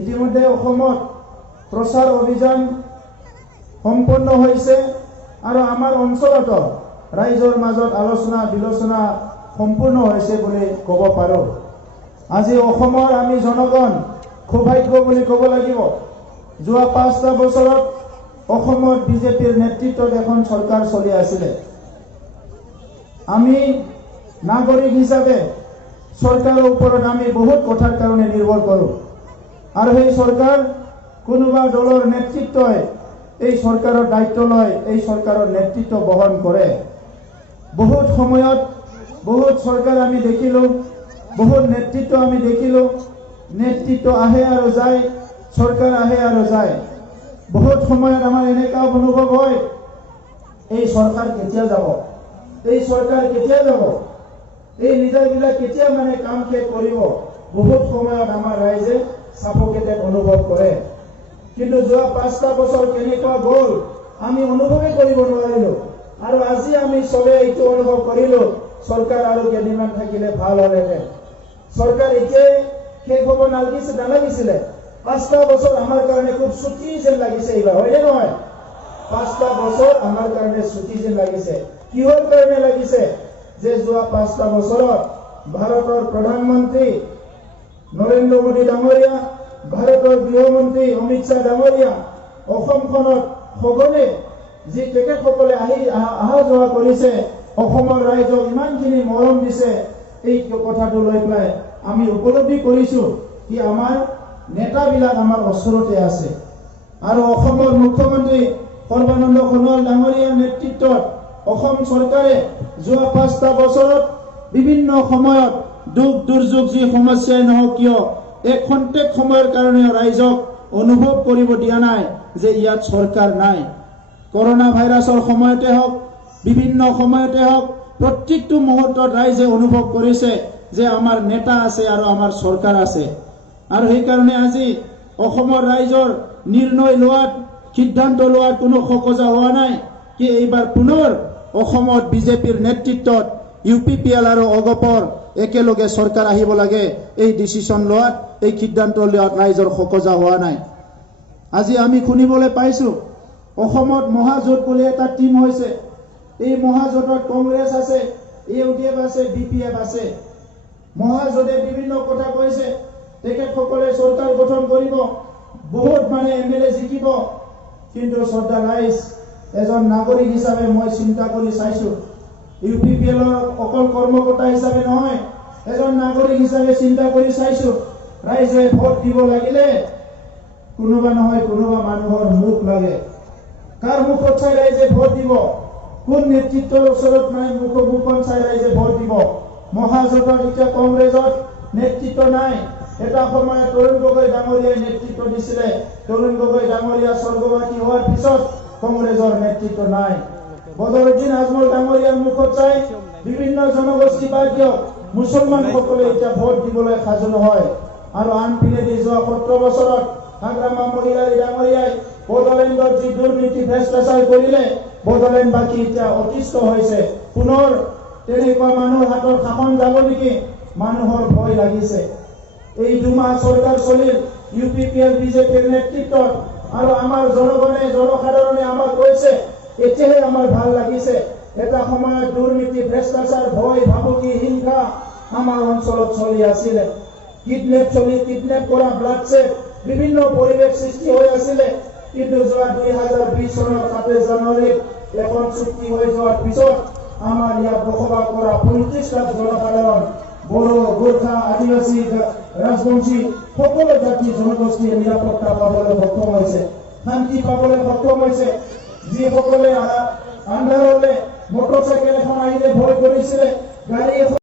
ইতিমধ্যে অসমত প্ৰচাৰ অভিযান সম্পন্ন হৈছে আৰু আমাৰ অঞ্চলত ৰাইজৰ মাজত আলোচনা বিলোচনা সম্পূৰ্ণ হৈছে বুলি ক'ব পাৰোঁ। আজি অসমৰ আমি জনগণ সৌভাগ্য বুলি ক'ব লাগিব। যোৱা 5টা বছৰত অসমত বিজেপিৰ নেতৃত্বত এখন চৰকাৰ চলি আছিলে। আমি নাগৰিক হিচাপে চৰকাৰৰ ওপৰত আমি বহুত কথাৰ কাৰণে নিৰ্ভৰ কৰোঁ আৰু সেই চৰকাৰ কোনোবা দলৰ নেতৃত্বই এই চৰকাৰৰ দায়িত্ব লয়, এই চৰকাৰৰ নেতৃত্ব বহন কৰে। বহুত সময়ত বহুত চৰকাৰ আমি দেখিলোঁ, বহুত নেতৃত্ব আমি দেখিলোঁ। নেতৃত্ব আহে আৰু যায়, চৰকাৰ আহে আৰু যায়। বহুত সময়ত আমাৰ এনেকুৱা অনুভৱ হয়, এই চৰকাৰ কেতিয়া যাব, এই চৰকাৰ কেতিয়া যাব, এই লিডাৰবিলাক কেতিয়া কাম শেষ কৰিব। বহুত সময়ত আমাৰ ৰাইজে সাফোকেটেড অনুভৱ কৰে। কিন্তু যোৱা 5টা বছৰ কেনেকুৱা গ'ল আমি অনুভৱেই কৰিব নোৱাৰিলোঁ। আৰু আজি আমি চবে এইটো অনুভৱ কৰিলোঁ, চৰকাৰ আৰু কেইদিনমান থাকিলে ভাল হ'লহেঁতেন। চৰকাৰ এতিয়াই শেষ হ'ব নালাগিছিলে। 5টা বছৰ আমাৰ কাৰণে খুব ছুটি যেন লাগিছে এইবাৰ, হয়নে নহয়? 5টা বছৰ আমাৰ কাৰণে ছুটি যেন লাগিছে। কিহৰ কাৰণে লাগিছে? যে যোৱা 5টা বছৰত ভাৰতৰ প্ৰধানমন্ত্ৰী নৰেন্দ্ৰ মোদী ডাঙৰীয়া, ভাৰতৰ গৃহমন্ত্ৰী অমিত শ্বাহ ডাঙৰীয়া অসমখনত সঘনে যি তেখেতসকলে অহা যোৱা কৰিছে, অসমৰ ৰাইজক ইমানখিনি মৰম দিছে, এই কথাটো লৈ পেলাই আমি উপলব্ধি কৰিছোঁ কি আমাৰ নেতাবিলাক আমাৰ ওচৰতে আছে। আৰু অসমৰ মুখ্যমন্ত্ৰী সৰ্বানন্দ সোণোৱাল ডাঙৰীয়াৰ নেতৃত্বত অসম চৰকাৰে যোৱা 5টা বছৰত বিভিন্ন সময়ত দুখ দুৰ্যোগ যি সমস্যাই নহওক কিয় এক খন্তেক সময়ৰ কাৰণে ৰাইজক অনুভৱ কৰিব দিয়া নাই যে ইয়াত চৰকাৰ নাই। কৰোনা ভাইৰাছৰ সময়তে হওক, বিভিন্ন সময়তে হওক, প্ৰত্যেকটো মুহূৰ্তত ৰাইজে অনুভৱ কৰিছে যে আমাৰ নেতা আছে আৰু আমাৰ চৰকাৰ আছে। আৰু সেইকাৰণে আজি অসমৰ ৰাইজৰ নিৰ্ণয় লোৱাত, সিদ্ধান্ত লোৱাত কোনো খোকোজা হোৱা নাই কি এইবাৰ পুনৰ অসমত বিজেপিৰ নেতৃত্বত UPPL আৰু অগপৰ একেলগে চৰকাৰ আহিব লাগে। এই ডিচিশ্যন লোৱাত, এই সিদ্ধান্ত লোৱাত ৰাইজৰ খোকোজা হোৱা নাই। আজি আমি শুনিবলৈ পাইছোঁ অসমত মহাজোঁট বুলি এটা টিম হৈছে। এই মহাজোঁটত কংগ্ৰেছ আছে, UDF আছে, BPF আছে। মহাজোঁটে বিভিন্ন কথা কৈছে, তেখেতসকলে চৰকাৰ গঠন কৰিব, বহুত MLA জিকিব। কিন্তু শ্ৰদ্ধা ৰাইজ, এজন নাগৰিক হিচাপে মই চিন্তা কৰি চাইছোঁ, UPPLৰ অকল কৰ্মকৰ্তা হিচাপে নহয়, এজন নাগৰিক হিচাপে চিন্তা কৰি চাইছোঁ, ৰাইজে ভোট দিব লাগিলে কোনোবা নহয় কোনোবা মানুহৰ মুখ লাগে। কাৰ মুখত চাই ৰাইজে ভোট দিব? কোন নেতৃত্বৰ ওচৰত মুখখন চাই ৰাইজে ভোট দিব? মহাজোঁটত এতিয়া কংগ্ৰেছত নেতৃত্ব নাই। এটা সময়ত তৰুণ গগৈ ডাঙৰীয়াই নেতৃত্ব দিছিলে। তৰুণ গগৈ ডাঙৰীয়া স্বৰ্গবাসী হোৱাৰ পিছত কংগ্ৰেছৰ নেতৃত্ব নাই। বদৰুদ্দিন আজমল ডাঙৰীয়াৰ মুখত চাই বিভিন্ন জনগোষ্ঠী বাদ দিয়ক, মুছলমানসকলে এতিয়া ভোট দিবলৈ সাজু নহয়। আৰু আনপিনেদি যোৱা 17 বছৰত হাগ্ৰামা মহিলাৰী ডাঙৰীয়াই বড়োলেণ্ডত যি দুৰ্নীতি ভ্ৰষ্টাচাৰ কৰিলে, বড়োলেণ্ডবাসী এতিয়া অতিষ্ঠ হৈছে। পুনৰ তেনেকুৱা মানুহৰ হাতত শাসন যাব নেকি? মানুহৰ ভয় লাগিছে। এই 2 মাহ চৰকাৰ চলিল UPPL বিজেপিৰ নেতৃত্বত, আৰু আমাৰ জনসাধাৰণে আমাক কৈছে, এতিয়াহে আমাৰ ভাল লাগিছে। এটা সময়ত দুৰ্নীতি ভ্ৰষ্টাচাৰ, ভয় ভাবুকি, হিংসা আমাৰ অঞ্চলত চলি আছিলে। কিডনেপ কৰা, ব্লাডশ্বেড, বিভিন্ন পৰিৱেশ সৃষ্টি হৈ আছিলে। কিন্তু যোৱা 2020 চনৰ 27 জানুৱাৰীত এখন চুক্তি হৈ যোৱাৰ পিছত আমাৰ ইয়াত বসবাস কৰা 35 লাখ জনসাধাৰণ, বড়ো, গোৰ্খা, আদিবাসী, ৰাজবংশী সকলো জাতি জনগোষ্ঠীয়ে নিৰাপত্তা পাবলৈ সক্ষম হৈছে, শান্তি পাবলৈ সক্ষম হৈছে। যিসকলে আন্ধাৰলৈ মটৰচাইকেল এখন আহিলে ভয় কৰিছিলে, গাড়ী